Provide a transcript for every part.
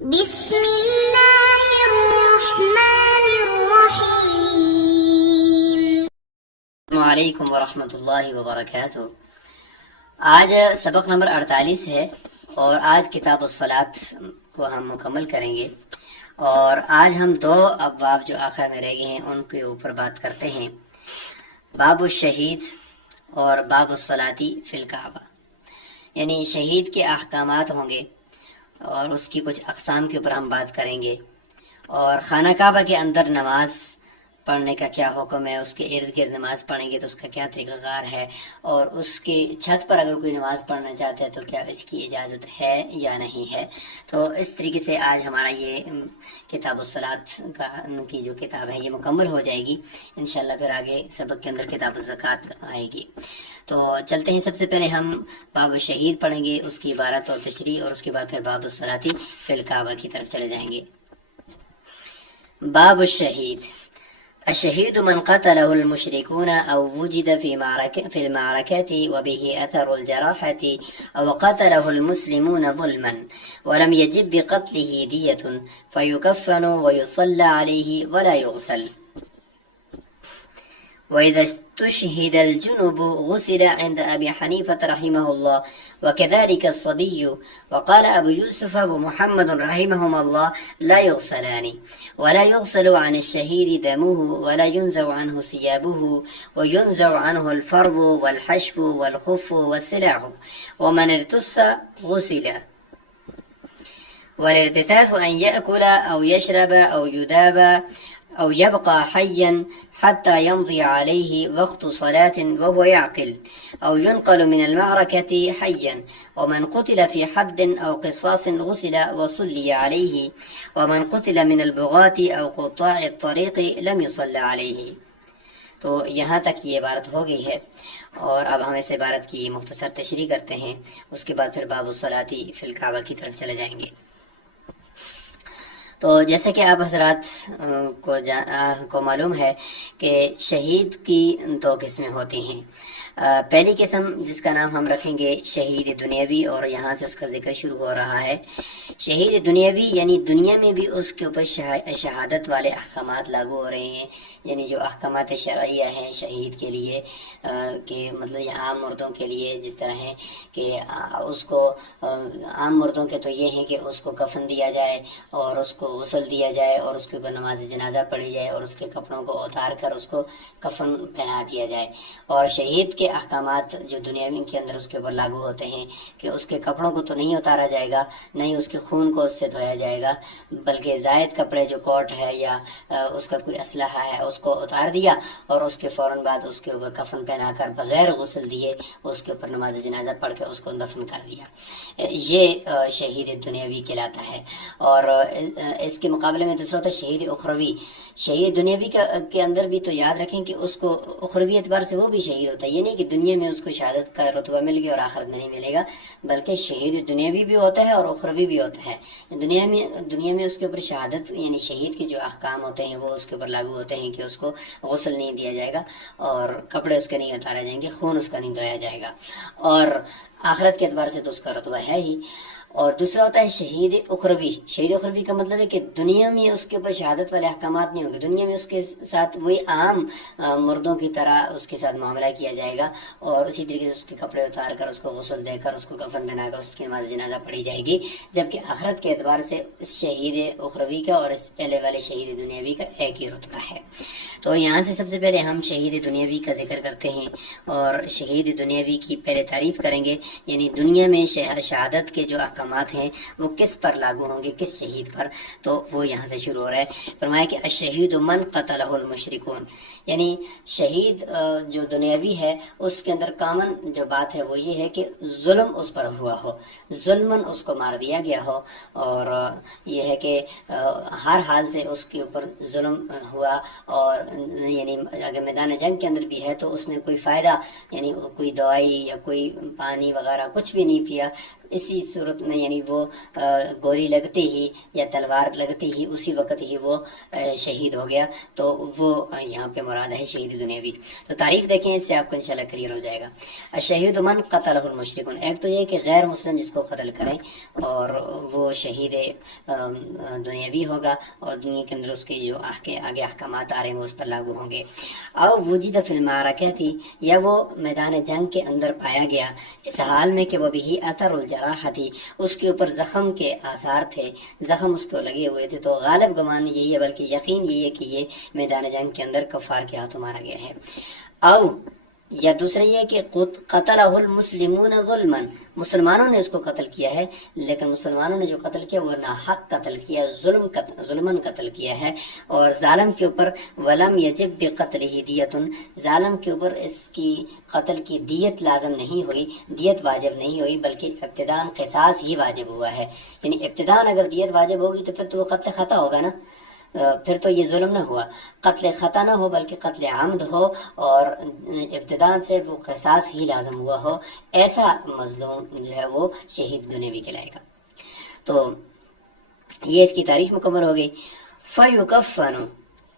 بسم اللہ الرحمن الرحیم۔ السلام علیکم ورحمۃ اللہ وبرکاتہ۔ آج سبق نمبر 48 ہے اور آج کتاب الصلاۃ کو ہم مکمل کریں گے، اور آج ہم دو ابواب جو آخر میں رہ گئے ہیں ان کے اوپر بات کرتے ہیں، باب الشہید اور باب الصلاۃ فی الکعبہ، یعنی شہید کے احکامات ہوں گے اور اس کی کچھ اقسام کے اوپر ہم بات کریں گے، اور خانہ کعبہ کے اندر نماز پڑھنے کا کیا حکم ہے، اس کے ارد گرد نماز پڑھیں گے تو اس کا کیا طریقہ کار ہے، اور اس کی چھت پر اگر کوئی نماز پڑھنا چاہتا ہے تو کیا اس کی اجازت ہے یا نہیں ہے۔ تو اس طریقے سے آج ہمارا یہ کتاب الصلاۃ کی جو کتاب ہے یہ مکمل ہو جائے گی انشاءاللہ۔ پھر آگے سبق کے اندر کتاب الزکوٰۃ آئے گی۔ تو چلتے ہیں، سب سے پہلے ہم باب الشہید پڑھیں گے، اس کی عبارت اور تشریح، اور اس کے بعد پھر باب الصلاۃ فی الکعبہ کی طرف چلے جائیں گے۔ باب الشہید: الشهيد من قتله المشركون أو وجد في المعركة وبه أثر الجراحة أو قتله المسلمون ظلما ولم يجب بقتله دية فيكفن ويصلى عليه ولا يغسل. وإذا استشهد الجنب غسل عند أبي حنيفة رحمه الله وكذلك الصبي، وقال أبو يوسف ومحمد رحمهما الله لا يغسلان، ولا يغسل عن الشهيد دمه ولا ينزع عنه ثيابه وينزع عنه الفرو والحشف والخف والسلاح، ومن ارتث غسل. والارتثاث أن يأكل أو يشرب أو يداب أو يبقى حيا حتى يمضي عليه وقت صلاة وهو يعقل، أو ينقل من المعركة حيا. ومن قتل في حد أو قصاص غسل وصلي عليه، ومن قتل من البغاة أو قطاع الطريق لم يصلى عليه. تو یہاں تک یہ عبارت ہو گئی ہے، اور اب ہم اس عبارت کی مختصر تشریح کرتے ہیں، اس کے بعد پھر باب الصلاۃ فی الکعبہ کی طرف چلے جائیں گے۔ تو جیسے کہ آپ حضرات کو معلوم ہے کہ شہید کی دو قسمیں ہوتی ہیں۔ پہلی قسم جس کا نام ہم رکھیں گے شہید دنیاوی، اور یہاں سے اس کا ذکر شروع ہو رہا ہے۔ شہید دنیاوی یعنی دنیا میں بھی اس کے اوپر شہادت والے احکامات لاگو ہو رہے ہیں، یعنی جو احکامات شرعیہ ہیں شہید کے لیے، کہ مطلب یہ عام مردوں کے لیے جس طرح ہے کہ اس کو عام مردوں کے تو یہ ہیں کہ اس کو کفن دیا جائے اور اس کو غسل دیا جائے اور اس کے اوپر نماز جنازہ پڑھی جائے اور اس کے کپڑوں کو اتار کر اس کو کفن پہنا دیا جائے۔ اور شہید کے احکامات جو دنیاوی کے اندر اس کے اوپر لاگو ہوتے ہیں کہ اس کے کپڑوں کو تو نہیں اتارا جائے گا، نہیں اس کے خون کو اس سے دھویا جائے گا، بلکہ زائد کپڑے جو کوٹ ہے یا اس کا کوئی اسلحہ ہے اس کو اتار دیا، اور اس کے فوراً بعد اس کے اوپر کفن پہنا کر بغیر غسل دیے اس کے اوپر نماز جنازہ پڑھ کے اس کو دفن کر دیا۔ یہ شہید دنیاوی کہلاتا ہے۔ اور اس کے مقابلے میں دوسرا ہوتا ہے شہید اخروی۔ شہید دنیاوی کے اندر بھی تو یاد رکھیں کہ اس کو اخروی اعتبار سے وہ بھی شہید ہوتا ہے، یہ نہیں کہ دنیا میں اس کو شہادت کا رتبہ مل گیا اور آخرت میں نہیں ملے گا، بلکہ شہید دنیاوی بھی ہوتا ہے اور اخروی بھی ہوتا ہے۔ دنیا میں اس کے اوپر شہادت یعنی شہید کے جو احکام ہوتے ہیں وہ اس کے اوپر لاگو ہوتے ہیں کہ اس کو غسل نہیں دیا جائے گا اور کپڑے اس کے نہیں اتارے جائیں گے، خون اس کا نہیں دھویا جائے گا، اور آخرت کے اعتبار سے تو اس کا رتبہ ہے ہی۔ اور دوسرا ہوتا ہے شہید اخروی۔ شہید اخروی کا مطلب ہے کہ دنیا میں اس کے اوپر شہادت والے احکامات نہیں ہوں گے، دنیا میں اس کے ساتھ وہی عام مردوں کی طرح اس کے ساتھ معاملہ کیا جائے گا، اور اسی طریقے سے اس کے کپڑے اتار کر اس کو غسل دے کر اس کو کفن بنا کر اس کی نماز جنازہ پڑھی جائے گی، جبکہ آخرت کے اعتبار سے اس شہید اخروی کا اور اس پہلے والے شہید دنیاوی کا ایک ہی رتبہ ہے۔ تو یہاں سے سب سے پہلے ہم شہید دنیاوی کا ذکر کرتے ہیں، اور شہید دنیاوی کی پہلے تعریف کریں گے، یعنی دنیا میں شہادت کے جو احکامات ہیں وہ کس پر لاگو ہوں گے، کس شہید پر، تو وہ یہاں سے شروع ہو رہا ہے۔ فرمایا کہ الشہید من قتلہ المشرکون، یعنی شہید جو دنیاوی ہے اس کے اندر کامن جو بات ہے وہ یہ ہے کہ ظلم اس پر ہوا ہو، ظلماً اس کو مار دیا گیا ہو، اور یہ ہے کہ ہر حال سے اس کے اوپر ظلم ہوا، اور یعنی اگر میدان جنگ کے اندر بھی ہے تو اس نے کوئی فائدہ یعنی کوئی دوائی یا کوئی پانی وغیرہ کچھ بھی نہیں پیا، اسی صورت میں یعنی وہ گولی لگتے ہی یا تلوار لگتے ہی اسی وقت ہی وہ شہید ہو گیا، تو وہ یہاں پہ مراد ہے شہید دنیاوی۔ تو تعریف دیکھیں، اس سے آپ کو انشاءاللہ کلیئر ہو جائے گا۔ الشہید من قتلہ المشرکون، ایک تو یہ کہ غیر مسلم جس کو قتل کریں اور وہ شہید دنیاوی ہوگا، اور دنیا کے اندر اس کے جو آگے احکامات آ رہے ہیں وہ اس پر لاگو ہوں گے۔ او وجد فی المعرکہ، یا وہ میدان جنگ کے اندر پایا گیا اس حال میں کہ وہ بھی اثر الجراحتی، اس کے اوپر زخم کے آثار تھے، زخم اس کو لگے ہوئے تھے، تو غالب گمان یہی ہے، بلکہ یقین یہی ہے کہ یہ میدان جنگ کے اندر کفار کے ہاتھوں مارا گیا ہے۔ او یا دوسرا یہ کہ قتلہ المسلمون ظلما، مسلمانوں نے اس کو قتل کیا ہے، لیکن مسلمانوں نے جو قتل کیا وہ ناحق قتل کیا، ظلمن قتل کیا ہے، اور ظالم کے اوپر ولم یجب بقتلہ دیت، ظالم کے اوپر اس کی قتل کی دیت لازم نہیں ہوئی، دیت واجب نہیں ہوئی، بلکہ ابتداءً قصاص ہی واجب ہوا ہے۔ یعنی ابتداءً اگر دیت واجب ہوگی تو پھر تو وہ قتل خطا ہوگا نا، پھر تو یہ ظلم نہ ہوا، قتل خطا نہ ہو بلکہ قتل عمد ہو، اور ابتداء سے وہ قصاص ہی لازم ہوا ہو، ایسا مظلوم جو ہے وہ شہید دنیاوی کہلائے گا۔ تو یہ اس کی تعریف مکمل ہو گئی۔ فَيُكَفَّنُ،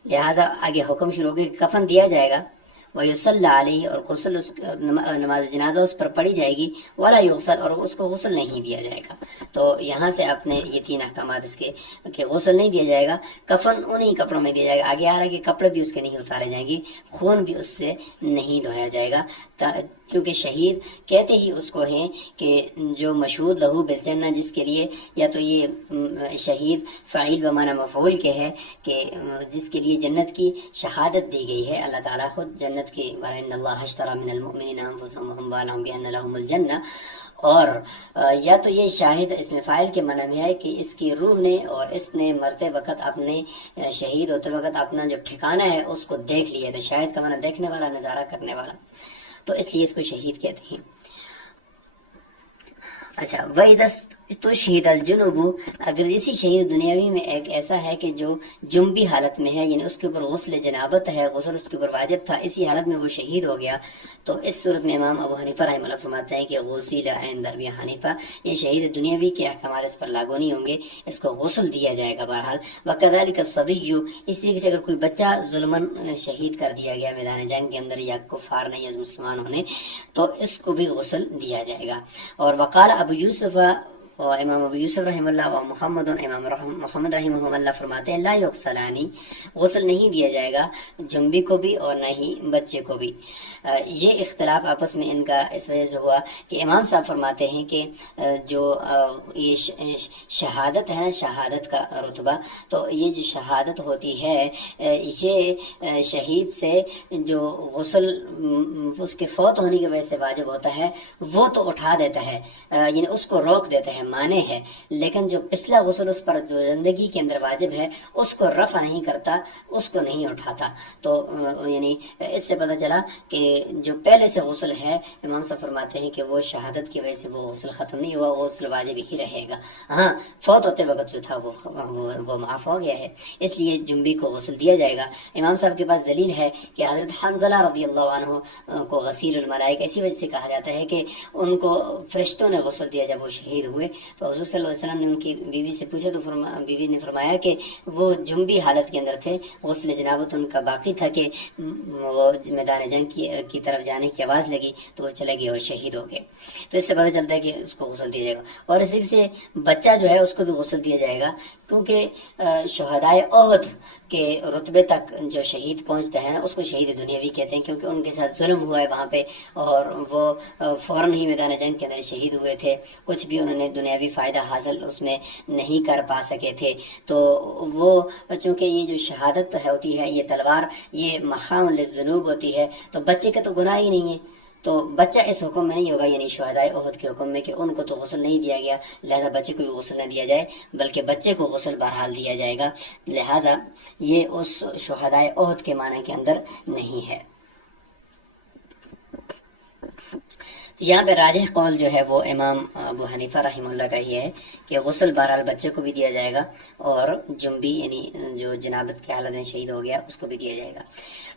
لہٰذا آگے حکم شروع ہو گیا کہ کفن دیا جائے گا، وَيُصَلَّى عَلَيْهِ، اور غسل نماز جنازہ اس پر پڑھی جائے گی، وَلَا يُغْسَلْ، اور اس کو غسل نہیں دیا جائے گا۔ تو یہاں سے آپ نے یہ تین احکامات اس کے کہ غسل نہیں دیا جائے گا، کفن انہی کپڑوں میں دیا جائے گا، آگے آ رہا ہے کہ کپڑے بھی اس کے نہیں اتارے جائیں گے، خون بھی اس سے نہیں دھویا جائے گا، کیونکہ شہید کہتے ہی اس کو ہیں کہ جو مشہود لہو بالجنہ، جس کے لیے یا تو یہ شہید فاعل بمعنی مفعول کے ہے کہ جس کے لیے جنت کی شہادت دی گئی ہے، اللہ تعالیٰ خود جنت کے بارے ان اللہ اشتری من المؤمنین انفسهم واموالهم بان لهم الجنہ، اور یا تو یہ شاہد اس میں فاعل کے معنی میں ہے کہ اس کی روح نے اور اس نے مرتے وقت اپنے شہید ہوتے وقت اپنا جو ٹھکانہ ہے اس کو دیکھ لیا، تو شاہد کا معنی دیکھنے والا، نظارہ کرنے والا، تو اس لیے اس کو شہید کہتے ہیں۔ اچھا، وَإِذَا استُشْهِدَ الْجُنُوبُ، اگر اسی شہید دنیاوی میں ایک ایسا ہے کہ جو جنبی حالت میں ہے، یعنی اس کے اوپر غسل جنابت ہے، غسل اس کے اوپر واجب تھا، اسی حالت میں وہ شہید ہو گیا، تو اس صورت میں امام ابو حنیفہ رحمہ اللہ فرماتے ہیں کہ غسل عند ابی حنیفہ، یہ شہید دنیاوی کے احکامات اس پر لاگو نہیں ہوں گے، اس کو غسل دیا جائے گا بہرحال۔ وَكَذَلِكَ الصَّبِيُّ، اس طریقے سے اگر کوئی بچہ ظلماً شہید کر دیا گیا میدان جنگ کے اندر، یا کفار نے یا مسلمانوں نے، تو اس کو بھی غسل دیا جائے گا۔ اور وقال ابو یوسف، اور امام ابو یوسف رحمہ اللہ و محمد، امام محمد رحمہ اللہ فرماتے ہیں لا یغسلانی، غسل نہیں دیا جائے گا جنبی کو بھی اور نہ ہی بچے کو بھی۔ یہ اختلاف آپس میں ان کا اس وجہ سے ہوا کہ امام صاحب فرماتے ہیں کہ جو یہ شہادت ہے نا، شہادت کا رتبہ، تو یہ جو شہادت ہوتی ہے یہ شہید سے جو غسل اس کے فوت ہونے کی وجہ سے واجب ہوتا ہے وہ تو اٹھا دیتا ہے، یعنی اس کو روک دیتا ہے، مانے ہے، لیکن جو پچھلا غسل اس پر جو زندگی کے اندر واجب ہے اس کو رفع نہیں کرتا، اس کو نہیں اٹھاتا۔ تو یعنی اس سے پتہ چلا کہ جو پہلے سے غسل ہے، امام صاحب فرماتے ہیں کہ وہ شہادت کی وجہ سے وہ غسل ختم نہیں ہوا، وہ غسل واجب ہی رہے گا، ہاں فوت ہوتے وقت جو تھا وہ معاف ہو گیا ہے، اس لیے جنبی کو غسل دیا جائے گا۔ امام صاحب کے پاس دلیل ہے کہ حضرت حنظلہ رضی اللہ عنہ کو غسیل الملائکہ اسی وجہ سے کہا جاتا ہے کہ ان کو فرشتوں نے غسل دیا جب وہ شہید ہوئے، تو حضور صلی اللہ علیہ وسلم نے ان کی بیوی سے پوچھا تو بیوی نے فرمایا کہ وہ جنبی حالت کے اندر تھے، غسل جنابت ان کا باقی تھا کہ وہ میدان جنگ کی طرف جانے کی آواز لگی تو وہ چلے گئے اور شہید ہو گئے۔ تو اس سے پتہ چلتا ہے کہ اس کو غسل دیا جائے گا، اور اس طریقے سے بچہ جو ہے اس کو بھی غسل دیا جائے گا، کیونکہ شہدائے احد کے رتبے تک جو شہید پہنچتا ہے نا اس کو شہید دنیاوی کہتے ہیں، کیونکہ ان کے ساتھ ظلم ہوا ہے وہاں پہ، اور وہ فوراً ہی میدان جنگ کے اندر شہید ہوئے تھے، کچھ بھی انہوں نے دنیاوی فائدہ حاصل اس میں نہیں کر پا سکے تھے، تو وہ چونکہ یہ جو شہادت ہوتی ہے یہ تلوار یہ مخام للذنوب ہوتی ہے، تو بچے کا تو گناہ ہی نہیں ہے، تو بچہ اس حکم میں نہیں ہوگا، یعنی شہدائے احد کے حکم میں کہ ان کو تو غسل نہیں دیا گیا لہذا بچے کو بھی غسل نہ دیا جائے، بلکہ بچے کو غسل بہرحال دیا جائے گا، لہذا یہ اس شہدائے احد کے معنی کے اندر نہیں ہے۔ تو یہاں پہ راجح قول جو ہے وہ امام ابو حنیفہ رحمہ اللہ کا یہ ہے کہ غسل بہرحال بچے کو بھی دیا جائے گا اور جنبی یعنی جو جنابت کی حالت میں شہید ہو گیا اس کو بھی دیا جائے گا۔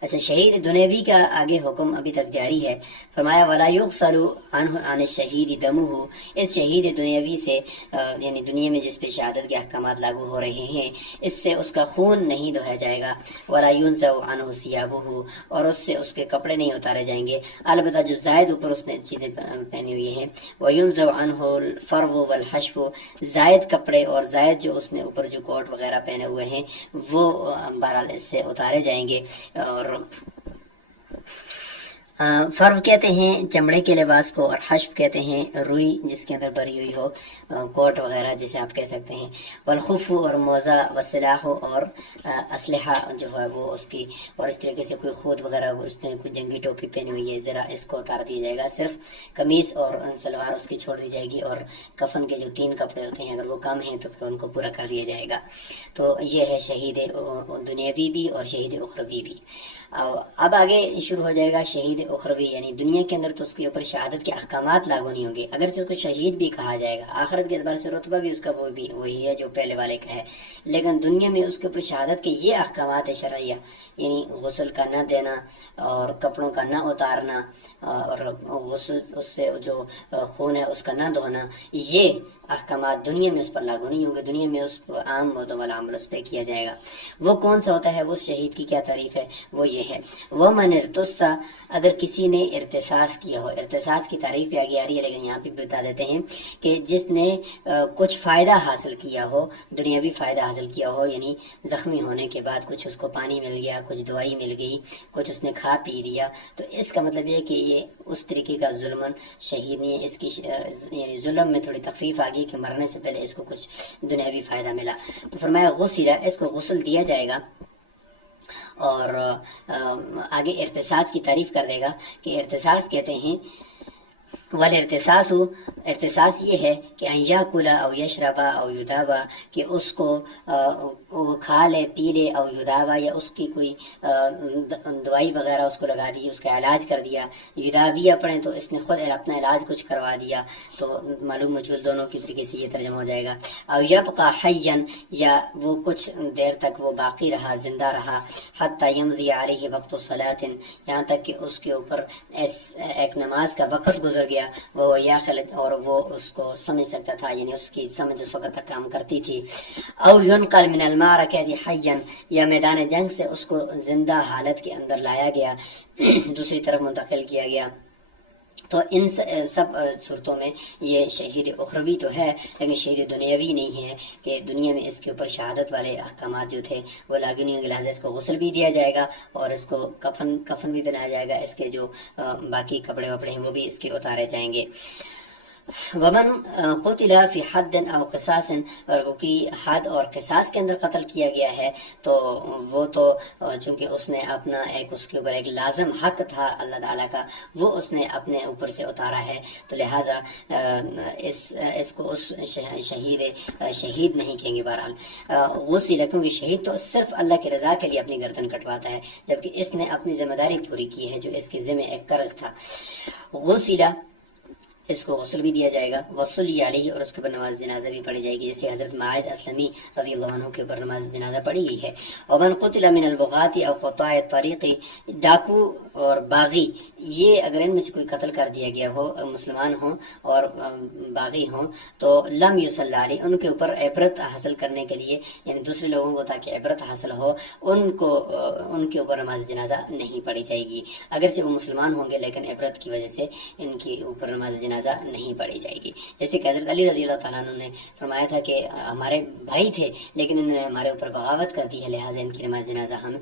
اچھا، شہید دنیوی کا آگے حکم ابھی تک جاری ہے۔ فرمایا ولا یغسل عنہ عن الشہید دمہ، اس شہید دنیوی سے یعنی دنیا میں جس پہ شہادت کے احکامات لاگو ہو رہے ہیں اس سے اس کا خون نہیں دھویا جائے گا۔ ولا ينزع عنہ ثيابہ، اور اس سے اس کے کپڑے نہیں اتارے جائیں گے، البتہ جو زائد اوپر اس نے چیزیں پہنی ہوئی ہیں۔ وَيُنزَعُ عَنْهُ الْفَرْوُ وَالْحَشْفُ، زائد کپڑے اور زائد جو اس نے اوپر جو کوٹ وغیرہ پہنے ہوئے ہیں وہ بہرحال اس سے اتارے جائیں گے۔ اور فرو کہتے ہیں چمڑے کے لباس کو، اور حشف کہتے ہیں روئی جس کے اندر بھری ہوئی ہو، کوٹ وغیرہ جسے آپ کہہ سکتے ہیں۔ والخف، اور موزہ، والسلاح، اور اسلحہ جو ہے وہ اس کی، اور اس طریقے سے کوئی خود وغیرہ اس نے کوئی جنگی ٹوپی پہنی ہوئی ہے ذرا اس کو اتار دیا جائے گا، صرف قمیص اور سلوار اس کی چھوڑ دی جائے گی، اور کفن کے جو 3 کپڑے ہوتے ہیں اگر وہ کم ہیں تو پھر ان کو پورا کر دیا جائے گا۔ تو یہ ہے شہید دنیاوی بھی اور شہید اخروی بھی۔ اب آگے شروع ہو جائے گا شہید اخروی، یعنی دنیا کے اندر تو اس کے اوپر شہادت کے احکامات لاگو نہیں ہوں گے، اگرچہ اس کو شہید بھی کہا جائے گا، آخرت کے اعتبار سے رتبہ بھی اس کا وہی ہے جو پہلے والے کا ہے، لیکن دنیا میں اس کے اوپر شہادت کے یہ احکامات شرعیہ، یعنی غسل کا نہ دینا اور کپڑوں کا نہ اتارنا، اور غسل اس سے جو خون ہے اس کا نہ دھونا، یہ احکامات دنیا میں اس پر لاگو نہیں ہوں گے، دنیا میں اس پر عام مردوں والا عمل اس پہ کیا جائے گا۔ وہ کون سا ہوتا ہے؟ اس شہید کی کیا تعریف ہے؟ وہ یہ ہے وَمَنِ ارْتَصَّ، اگر کسی نے ارتساس کیا ہو، ارتساس کی تعریف بھی آگے آ رہی ہے لیکن یہاں پہ بتا دیتے ہیں کہ جس نے کچھ فائدہ حاصل کیا ہو، دنیاوی فائدہ حاصل کیا ہو، یعنی زخمی ہونے کے بعد کچھ اس کو پانی مل گیا، کچھ دوائی مل گئی، کچھ اس نے کھا پی لیا، تو اس کا مطلب یہ ہے کہ یہ اس طریقے کا ظلمن شہید نہیں ہے، اس کی یعنی ظلم میں تھوڑی تخفیف آ گئی کہ مرنے سے پہلے اس کو کچھ دنیاوی فائدہ ملا، تو فرمایا غسل، اس کو غسل دیا جائے گا۔ اور آگے ارتساس کی تعریف کر دے گا کہ ارتساس کہتے ہیں والارتساس، ارتساس یہ ہے کہ ان یاکلا او یشربا او یداوا، کہ اس کو وہ کھا لے پی لے، او یداوا، یا اس کی کوئی دوائی وغیرہ اس کو لگا دی، اس کا علاج کر دیا، یداویہ پڑھیں تو اس نے خود اپنا علاج کچھ کروا دیا، تو معلوم مجھول دونوں کی طریقے سے یہ ترجمہ ہو جائے گا۔ او یبقى حیا، یا وہ کچھ دیر تک وہ باقی رہا، زندہ رہا، حتی یمضی علیہ وقت الصلاۃ، یہاں تک کہ اس کے اوپر ایک نماز کا وقت گزر گیا، وہ یاقل، اور وہ اس کو سمجھ سکتا تھا، یعنی اس کی سمجھ اس وقت تک کام کرتی تھی۔ او ینقل من المعرکہ حیا، یا میدان جنگ سے اس کو زندہ حالت کے اندر لایا گیا، دوسری طرف منتقل کیا گیا۔ تو ان سب صورتوں میں یہ شہید اخروی تو ہے لیکن شہید دنیاوی نہیں ہے، کہ دنیا میں اس کے اوپر شہادت والے احکامات جو تھے وہ لاگو نہیں ہوں گے، لہٰذا اس کو غسل بھی دیا جائے گا اور اس کو کفن بھی بنایا جائے گا، اس کے جو باقی کپڑے وپڑے ہیں وہ بھی اس کے اتارے جائیں گے۔ ومن قتل فی حد او قصاص، اور کی حد اور قصاص کے اندر قتل کیا گیا ہے تو وہ تو چونکہ اس نے اپنا اس کے اوپر ایک لازم حق تھا اللہ تعالیٰ کا، وہ اس نے اپنے اوپر سے اتارا ہے، تو لہٰذا اس کو اس شہید نہیں کہیں گے۔ بہرحال غسل، کیونکہ شہید تو صرف اللہ کی رضا کے لیے اپنی گردن کٹواتا ہے، جبکہ اس نے اپنی ذمہ داری پوری کی ہے جو اس کے ذمہ ایک قرض تھا۔ غسل، اس کو غسل بھی دیا جائے گا، وصلی علیہ، اور اس کے اوپر نماز جنازہ بھی پڑھی جائے گی، جیسے حضرت معاذ اسلمی رضی اللہ عنہ کے اوپر نماز جنازہ پڑھی گئی ہے۔ ومن قتل من البغاة او قطاع الطریق، ڈاکو اور باغی، یہ اگر ان میں سے کوئی قتل کر دیا گیا ہو، مسلمان ہوں اور باغی ہوں، تو لم یصلی علیہ، ان کے اوپر عبرت حاصل کرنے کے لیے، یعنی دوسرے لوگوں کو تاکہ عبرت حاصل ہو، ان کے اوپر نماز جنازہ نہیں پڑھی جائے گی، اگرچہ وہ مسلمان ہوں گے لیکن عبرت کی وجہ سے ان کے اوپر نماز جنازہ نہیں پڑھی جائے گی۔ جیسے کہ حضرت علی رضی اللہ تعالیٰ عنہ نے فرمایا تھا کہ ہمارے بھائی تھے لیکن انہوں نے ہمارے اوپر بغاوت کر دی ہے، لہٰذا ان کی نماز جنازہ ہم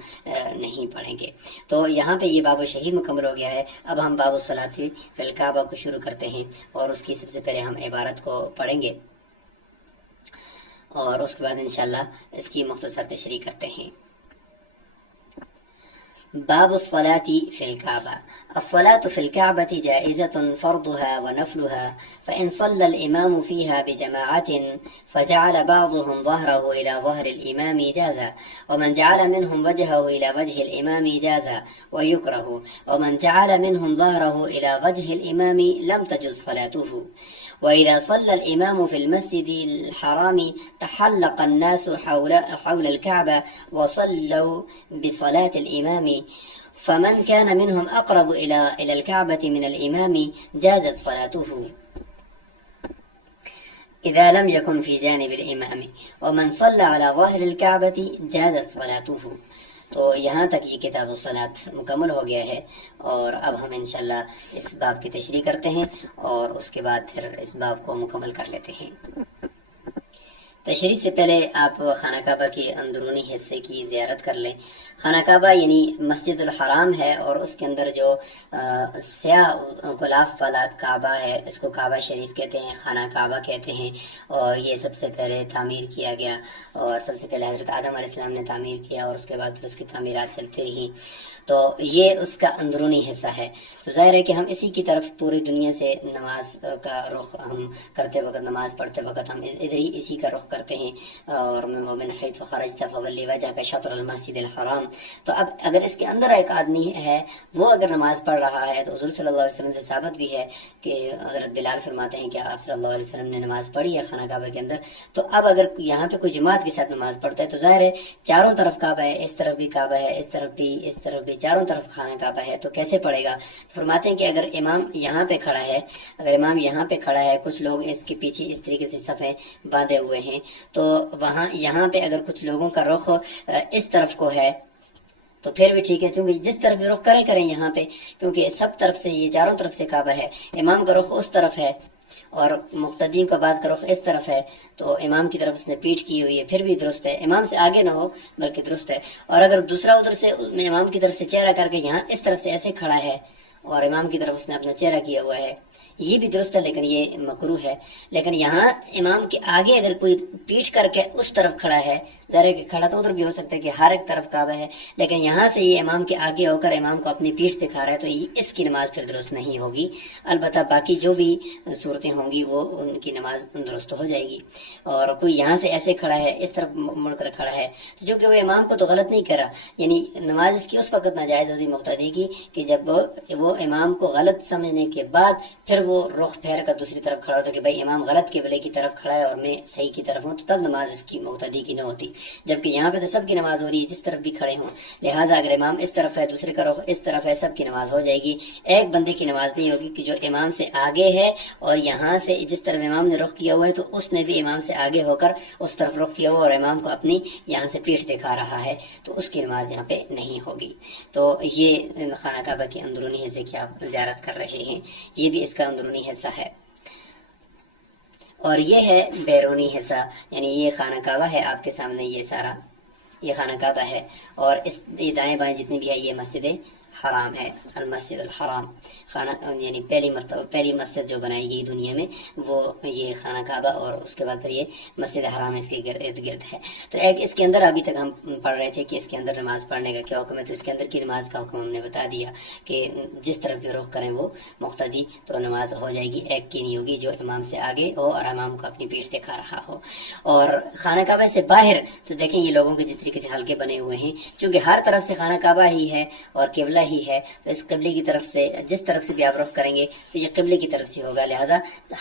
نہیں پڑھیں گے۔ تو یہاں پہ یہ باب شہید مکمل ہو گیا ہے۔ اب ہم باب الصلاۃ فی الکعبہ کو شروع کرتے ہیں، اور اس کی سب سے پہلے ہم عبارت کو پڑھیں گے اور اس کے بعد انشاءاللہ اس کی مختصر تشریح کرتے ہیں۔ باب الصلاة في الكعبة. الصلاة في الكعبة جائزة فرضها ونفلها، فإن صلى الإمام فيها بجماعة فجعل بعضهم ظهره إلى ظهر الإمام جاز، ومن جعل منهم وجهه إلى وجه الإمام جاز ويكره، ومن جعل منهم ظهره إلى وجه الإمام لم تجز صلاته. وإذا صلى الإمام في المسجد الحرام تحلق الناس حول الكعبة وصلوا بصلاة الإمام، فمن كان منهم أقرب إلى الكعبة من الإمام جازت صلاته إذا لم يكن في جانب الإمام، ومن صلى على ظاهر الكعبة جازت صلاته. تو یہاں تک یہ کتاب الصلاۃ مکمل ہو گیا ہے، اور اب ہم انشاءاللہ اس باب کی تشریح کرتے ہیں اور اس کے بعد پھر اس باب کو مکمل کر لیتے ہیں۔ تشریح سے پہلے آپ خانہ کعبہ کے اندرونی حصے کی زیارت کر لیں۔ خانہ کعبہ یعنی مسجد الحرام ہے، اور اس کے اندر جو سیاہ غلاف والا کعبہ ہے اس کو کعبہ شریف کہتے ہیں، خانہ کعبہ کہتے ہیں، اور یہ سب سے پہلے تعمیر کیا گیا، اور سب سے پہلے حضرت آدم علیہ السلام نے تعمیر کیا، اور اس کے بعد پھر اس کی تعمیرات چلتی رہی، تو یہ اس کا اندرونی حصہ ہے۔ تو ظاہر ہے کہ ہم اسی کی طرف پوری دنیا سے نماز کا رخ ہم کرتے وقت، نماز پڑھتے وقت ہم ادھر ہی اسی کا رخ کرتے ہیں، اور من حیث خرجت فولی وجہک شطر المسجد الحرام۔ تو اب اگر اس کے اندر ایک آدمی ہے وہ اگر نماز پڑھ رہا ہے تو حضور صلی اللہ علیہ وسلم سے ثابت بھی ہے کہ حضرت بلال فرماتے ہیں کہ آپ صلی اللہ علیہ وسلم نے نماز پڑھی ہے خانہ کعبہ کے اندر۔ تو اب اگر یہاں پہ کوئی جماعت کے ساتھ نماز پڑھتا ہے تو ظاہر ہے چاروں طرف کعبہ ہے، اس طرف بھی کعبہ ہے، اس طرف بھی، اس طرف بھی، چاروں طرف خانہ کعبہ ہے، تو کیسے پڑھے گا؟ فرماتے ہیں کہ اگر امام یہاں پہ کھڑا ہے، اگر امام یہاں پہ کھڑا ہے، کچھ لوگ اس کے پیچھے اس طریقے سے صفیں باندھے ہوئے ہیں، تو وہاں یہاں پہ اگر کچھ لوگوں کا رخ اس طرف کو ہے تو پھر بھی ٹھیک ہے، چونکہ جس طرف بھی رخ کریں یہاں پہ، کیونکہ سب طرف سے یہ چاروں طرف سے کعبہ ہے، امام کا رخ اس طرف ہے اور مقتدین کا بعض کا رخ اس طرف ہے، تو امام کی طرف اس نے پیٹھ کی ہوئی ہے، پھر بھی درست ہے، امام سے آگے نہ ہو بلکہ درست ہے۔ اور اگر دوسرا ادھر سے امام کی طرف سے چہرہ کر کے یہاں اس طرف سے ایسے کھڑا ہے اور امام کی طرف اس نے اپنا چہرہ کیا ہوا ہے، یہ بھی درست ہے، لیکن یہ مکروہ ہے۔ لیکن یہاں امام کے آگے اگر کوئی پیٹھ کر کے اس طرف کھڑا ہے، ظاہر ہے کہ کھڑا تو ادھر بھی ہو سکتا ہے کہ ہر ایک طرف کعبہ ہے، لیکن یہاں سے یہ امام کے آگے ہو کر امام کو اپنی پیٹھ دکھا رہا ہے، تو اس کی نماز پھر درست نہیں ہوگی۔ البتہ باقی جو بھی صورتیں ہوں گی وہ ان کی نماز درست ہو جائے گی۔ اور کوئی یہاں سے ایسے کھڑا ہے، اس طرف مڑ کر کھڑا ہے، تو چونکہ وہ امام کو تو غلط نہیں کرا، یعنی نماز اس کی اس وقت ناجائز ہوتی مقتدی کی کہ جب وہ امام کو غلط سمجھنے کے بعد پھر وہ رخ پھیر کر دوسری طرف کھڑا ہوتا کہ بھائی امام غلط قبلے کی طرف کھڑا ہے اور میں صحیح کی طرف ہوں، تو تب نماز اس کی مقتدی کی نہ ہوتی۔ جبکہ یہاں پہ تو سب کی نماز ہو رہی ہے جس طرف بھی کھڑے ہوں، لہٰذا اگر امام اس طرف ہے، دوسرے کا رخ اس طرف ہے، سب کی نماز ہو جائے گی۔ ایک بندے کی نماز نہیں ہوگی کہ جو امام سے آگے ہے اور یہاں سے جس طرف امام نے رخ کیا ہوا ہے تو اس نے بھی امام سے آگے ہو کر اس طرف رخ کیا ہوا اور امام کو اپنی یہاں سے پیٹھ دکھا رہا ہے، تو اس کی نماز یہاں پہ نہیں ہوگی۔ تو یہ خانہ کعبہ کے اندرونی حصے کی آپ زیارت کر رہے ہیں، یہ بھی اس کا اندرونی حصہ ہے۔ اور یہ ہے بیرونی حصہ، یعنی یہ خانہ کعبہ ہے آپ کے سامنے، یہ سارا یہ خانہ کعبہ ہے، اور اس یہ دائیں بائیں جتنی بھی ہے یہ مسجد حرام ہے، المسجد الحرام، خانہ یعنی پہلی مسجد جو بنائی گئی دنیا میں وہ یہ خانہ کعبہ، اور اس کے بعد پھر یہ مسجد حرام اس کے ارد گرد ہے۔ تو ایک اس کے اندر ابھی تک ہم پڑھ رہے تھے کہ اس کے اندر نماز پڑھنے کا کیا حکم ہے، تو اس کے اندر کی نماز کا حکم ہم نے بتا دیا کہ جس طرف بھی رخ کریں وہ مقتدی، تو نماز ہو جائے گی، ایک کی نہیں ہوگی جو امام سے آگے ہو اور امام کو اپنی پیٹھ دکھا رہا ہو۔ اور خانہ کعبہ سے باہر تو دیکھیں یہ لوگوں کے جس طریقے سے حلقے بنے ہوئے ہیں، چونکہ ہر طرف سے خانہ کعبہ ہی ہے اور قبلہ ہی ہے، تو اس قبلے کی طرف سے جس طرف سے بھی آپ رخ کریں گے تو یہ قبلے کی طرف سے ہوگا، لہٰذا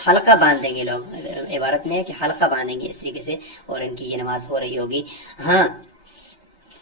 حلقہ باندھ دیں گے لوگ، عبارت میں ہے کہ حلقہ باندھیں گے اس طریقے سے، اور ان کی یہ نماز ہو رہی ہوگی۔ ہاں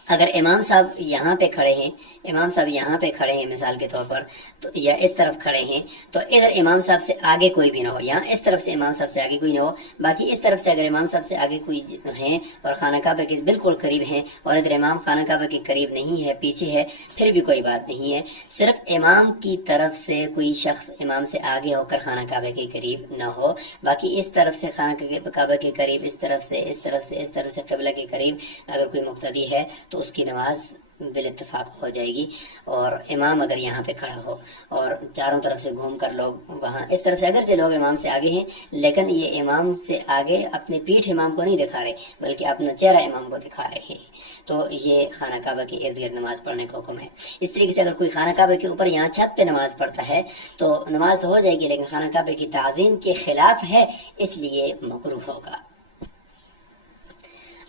اگر امام صاحب یہاں پہ کھڑے ہیں، امام صاحب یہاں پہ کھڑے ہیں مثال کے طور پر، تو یا اس طرف کھڑے ہیں، تو ادھر امام صاحب سے آگے کوئی بھی نہ ہو، یہاں اس طرف سے امام صاحب سے آگے کوئی نہ ہو، باقی اس طرف سے اگر امام صاحب سے آگے کوئی ہیں اور خانہ کعبہ کے بالکل قریب ہیں اور ادھر امام خانہ کعبہ کے قریب نہیں ہے، پیچھے ہے، پھر بھی کوئی بات نہیں ہے، صرف امام کی طرف سے کوئی شخص امام سے آگے ہو کر خانہ کعبہ کے قریب نہ ہو، باقی اس طرف سے خانہ کعبہ کے قریب، اس طرف سے، اس طرف سے، اس طرف سے قبلہ کے قریب اگر کوئی مقتدی ہے تو تو اس کی نماز بالاتفاق ہو جائے گی. اور امام اگر یہاں پہ کھڑا ہو اور چاروں طرف سے گھوم کر لوگ وہاں اس طرف سے، اگرچہ لوگ امام سے آگے ہیں لیکن یہ امام سے آگے اپنے پیٹھ امام کو نہیں دکھا رہے بلکہ اپنا چہرہ امام کو دکھا رہے ہیں، تو یہ خانہ کعبہ کے ارد گرد نماز پڑھنے کا حکم ہے. اس طریقے سے اگر کوئی خانہ کعبہ کے اوپر یہاں چھت پہ نماز پڑھتا ہے تو نماز تو ہو جائے گی لیکن خانہ کعبہ کی تعظیم کے خلاف ہے، اس لیے مکروہ ہوگا.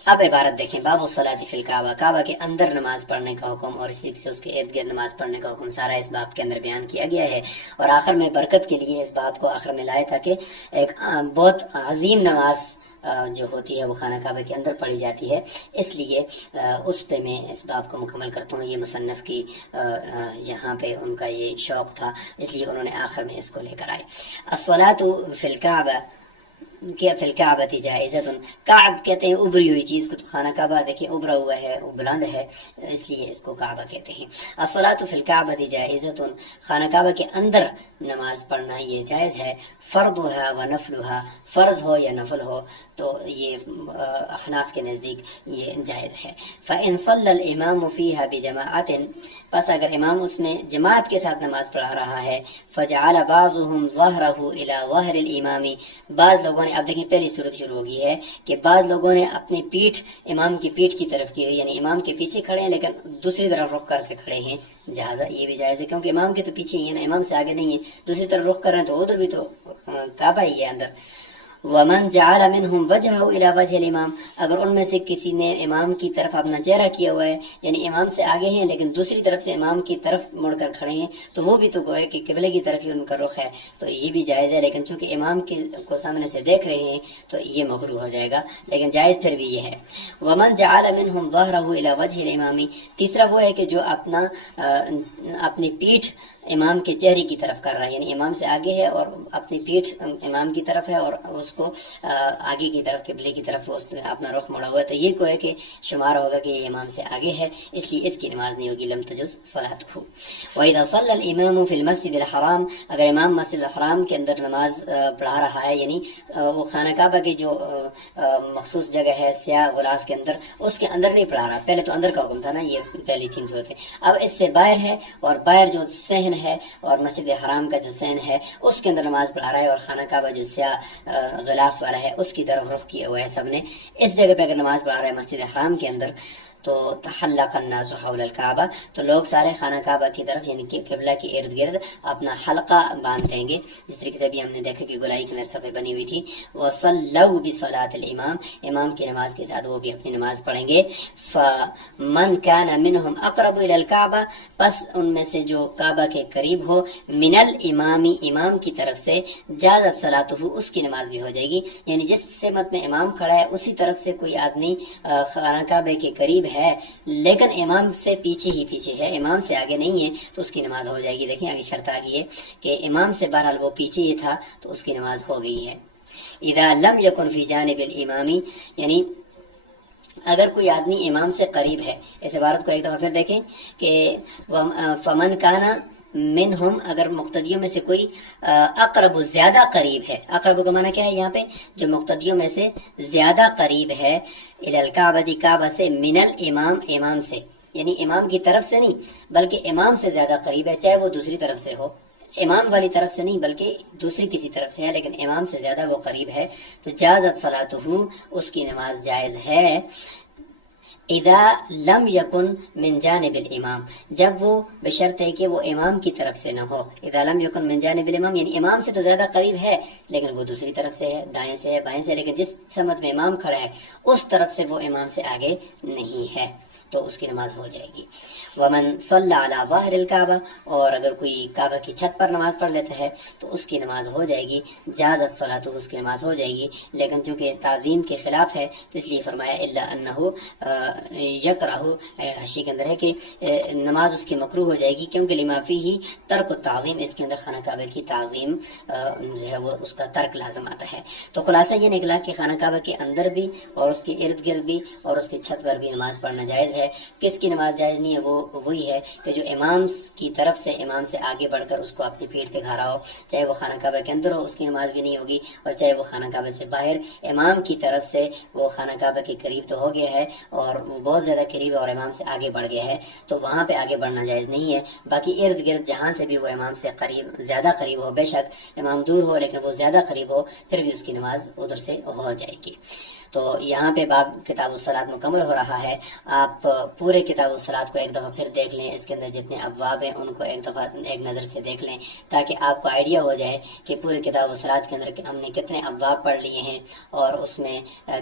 اب عبارت دیکھیں، باب الصلاۃ فی الکعبہ، کعبہ کے اندر نماز پڑھنے کا حکم اور اس طریقے سے اس کے ارد گرد نماز پڑھنے کا حکم سارا اس باب کے اندر بیان کیا گیا ہے. اور آخر میں برکت کے لیے اس باب کو آخر میں لائے تاکہ ایک بہت عظیم نماز جو ہوتی ہے وہ خانہ کعبہ کے اندر پڑھی جاتی ہے، اس لیے اس پہ میں اس باب کو مکمل کرتا ہوں. یہ مصنف کی یہاں پہ ان کا یہ شوق تھا، اس لیے انہوں نے آخر میں اس کو لے کر آئے. الصلاۃ فی الکعبہ کہ فی الکعبۃ جائزۃ، کعب کہتے ہیں ابری ہوئی چیز کو، تو خانہ کعبہ دیکھیں ابرا ہوا ہے، وہ بلند ہے، اس لیے اس کو کعبہ کہتے ہیں. الصلاۃ فی الکعبۃ جائزۃ، خانہ کعبہ کے اندر نماز پڑھنا یہ جائز ہے. فرضها و نفلها، فرض ہو یا نفل ہو تو یہ احناف کے نزدیک یہ جائز ہے. فإن صلى الإمام فيها بجماعة، پس اگر امام اس میں جماعت کے ساتھ نماز پڑھا رہا ہے، فجعل بعضهم ظهره الى ظهر الامام، بعض لوگوں نے، اب دیکھیں پہلی صورت شروع ہوگی ہے کہ بعض لوگوں نے اپنی پیٹھ امام کی پیٹھ کی طرف کی ہوئی، یعنی امام کے پیچھے کھڑے ہیں لیکن دوسری طرف رخ کر کے کھڑے ہیں، جہازہ یہ بھی جائز ہے کیونکہ امام کے تو پیچھے ہی ہے نا، امام سے آگے نہیں ہے، دوسری طرف رخ کر رہے ہیں تو ادھر بھی تو کعبہ ہی ہے اندر. ومن جعل منهم وجهه الى وجه الامام، اگر ان میں سے کسی نے امام کی طرف اپنا چہرہ کیا ہوا ہے، یعنی امام سے آگے ہیں لیکن دوسری طرف سے امام کی طرف مڑ کر کھڑے ہیں، تو وہ بھی تو گویا کہ قبلے کی طرف ہی ان کا رخ ہے، تو یہ بھی جائز ہے. لیکن چونکہ امام کو سامنے سے دیکھ رہے ہیں تو یہ مکروہ ہو جائے گا، لیکن جائز پھر بھی یہ ہے. ومن جعل منهم ظهره الى وجه الامام، تیسرا وہ ہے کہ جو اپنی پیٹھ امام کے چہرے کی طرف کر رہا ہے، یعنی امام سے آگے ہے اور اپنی پیٹھ امام کی طرف ہے اور اس کو آگے کی طرف قبلے کی طرف اس نے اپنا رخ موڑا ہوا ہے، تو یہ کو ہے کہ شمار ہوگا کہ یہ امام سے آگے ہے، اس لیے اس کی نماز نہیں ہوگی. لم تجز صلاته. واذا صلى الامام في المسجد الحرام، اگر امام مسجد الحرام کے اندر نماز پڑھا رہا ہے، یعنی وہ خانہ کعبہ کی جو مخصوص جگہ ہے سیاہ غلاف کے اندر، اس کے اندر نہیں پڑھا رہا، پہلے تو اندر کا حکم تھا نا، یہ پہلی تین صورتیں. اب اس سے باہر ہے اور باہر جو صحن ہے اور مسجد حرام کا جو صحن ہے اس کے اندر نماز پڑھا رہا ہے اور خانہ کعبہ جو سیاہ غلاف والا ہے اس کی طرف رخ کیا ہوا ہے سب نے، اس جگہ پہ اگر نماز پڑھا رہا ہے مسجد حرام کے اندر، تو تحلق الناس حول الکعبہ، تو لوگ سارے خانہ کعبہ کی طرف یعنی کہ قبلہ کے ارد گرد اپنا حلقہ باندھ دیں گے، جس طریقے سے ابھی ہم نے دیکھا کہ گولائی کی صفحے بنی ہوئی تھی. وصلوا بصلاۃ الامام، امام کی نماز کے ساتھ وہ بھی اپنی نماز پڑھیں گے. فمن كان منهم اقرب الى الكعبہ، پس ان میں سے جو کعبہ کے قریب ہو، من الامام، امام کی طرف سے، جازت صلاته، اس کی نماز بھی ہو جائے گی. یعنی جس سمت میں امام کھڑا ہے اسی طرف سے کوئی آدمی خانہ کعبہ کے قریب ہے لیکن امام سے پیچھے ہی پیچھے ہے، امام سے آگے نہیں ہے، تو اس کی نماز ہو جائے گی. دیکھیں آگے شرط آ گئی ہے کہ امام سے بہرحال وہ پیچھے ہی تھا تو اس کی نماز ہو گئی ہے. اذا لم يكن في جانب الامام، یعنی اگر کوئی آدمی امام سے قریب ہے، اس عبارت کو ایک دفعہ پھر دیکھیں کہ فمن کانا منہم، اگر مقتدیوں میں سے کوئی اقرب، زیادہ قریب ہے، اقرب کا معنی کیا ہے یہاں پہ، جو مقتدیوں میں سے زیادہ قریب ہے، الی الکعبہ، کعبہ سے، من الامام، امام سے، یعنی امام کی طرف سے نہیں بلکہ امام سے زیادہ قریب ہے، چاہے وہ دوسری طرف سے ہو، امام والی طرف سے نہیں بلکہ دوسری کسی طرف سے ہے لیکن امام سے زیادہ وہ قریب ہے، تو جازت صلاته، اس کی نماز جائز ہے. اذا لم یکن من جانب الامام، جب وہ بشرط ہے کہ وہ امام کی طرف سے نہ ہو. اذا لم یکن من جانب الامام، یعنی امام سے تو زیادہ قریب ہے لیکن وہ دوسری طرف سے ہے، دائیں سے ہے، بائیں سے، لیکن جس سمت میں امام کھڑا ہے اس طرف سے وہ امام سے آگے نہیں ہے تو اس کی نماز ہو جائے گی. ومن صلی علی ظاہر الکعبہ، اور اگر کوئی کعبہ کی چھت پر نماز پڑھ لیتا ہے تو اس کی نماز ہو جائے گی. جازت صلاۃ، اس کی نماز ہو جائے گی، لیکن چونکہ تعظیم کے خلاف ہے تو اس لیے فرمایا الا انہ یکرہ، حاشیے کے اندر ہے کہ نماز اس کی مکروہ ہو جائے گی، کیونکہ لما فیہ ترک التعظیم، اس کے اندر خانہ کعبہ کی تعظیم جو ہے وہ اس کا ترک لازم آتا ہے. تو خلاصہ یہ نکلا کہ خانہ کعبہ کے اندر بھی اور اس کے ارد گرد بھی اور اس کی چھت پر بھی نماز پڑھنا جائز ہے. کس کی نماز جائز نہیں ہے؟ وہ وہی ہے کہ جو امام کی طرف سے امام سے آگے بڑھ کر اس کو اپنی پیٹھ پہ کھا رہا ہو، چاہے وہ خانہ کعبہ کے اندر ہو اس کی نماز بھی نہیں ہوگی، اور چاہے وہ خانہ کعبہ سے باہر امام کی طرف سے وہ خانہ کعبہ کے قریب تو ہو گیا ہے اور وہ بہت زیادہ قریب ہے اور امام سے آگے بڑھ گیا ہے، تو وہاں پہ آگے بڑھنا جائز نہیں ہے. باقی ارد گرد جہاں سے بھی وہ امام سے قریب زیادہ قریب ہو، بے شک امام دور ہو لیکن وہ زیادہ قریب ہو، پھر بھی اس کی نماز ادھر سے ہو جائے گی. تو یہاں پہ باب کتاب الصلاۃ مکمل ہو رہا ہے. آپ پورے کتاب الصلاۃ کو ایک دفعہ پھر دیکھ لیں، اس کے اندر جتنے ابواب ہیں ان کو ایک دفعہ ایک نظر سے دیکھ لیں تاکہ آپ کو آئیڈیا ہو جائے کہ پورے کتاب الصلاۃ کے اندر ہم نے کتنے ابواب پڑھ لیے ہیں اور اس میں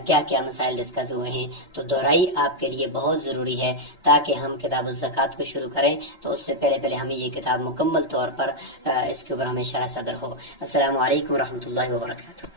کیا کیا مسائل ڈسکس ہوئے ہیں. تو دہرائی آپ کے لیے بہت ضروری ہے تاکہ ہم کتاب الزکوٰۃ کو شروع کریں تو اس سے پہلے ہمیں یہ کتاب مکمل طور پر اس کے اوپر ہمیں شرح صدر ہو. السلام علیکم ورحمۃ اللہ وبرکاتہ.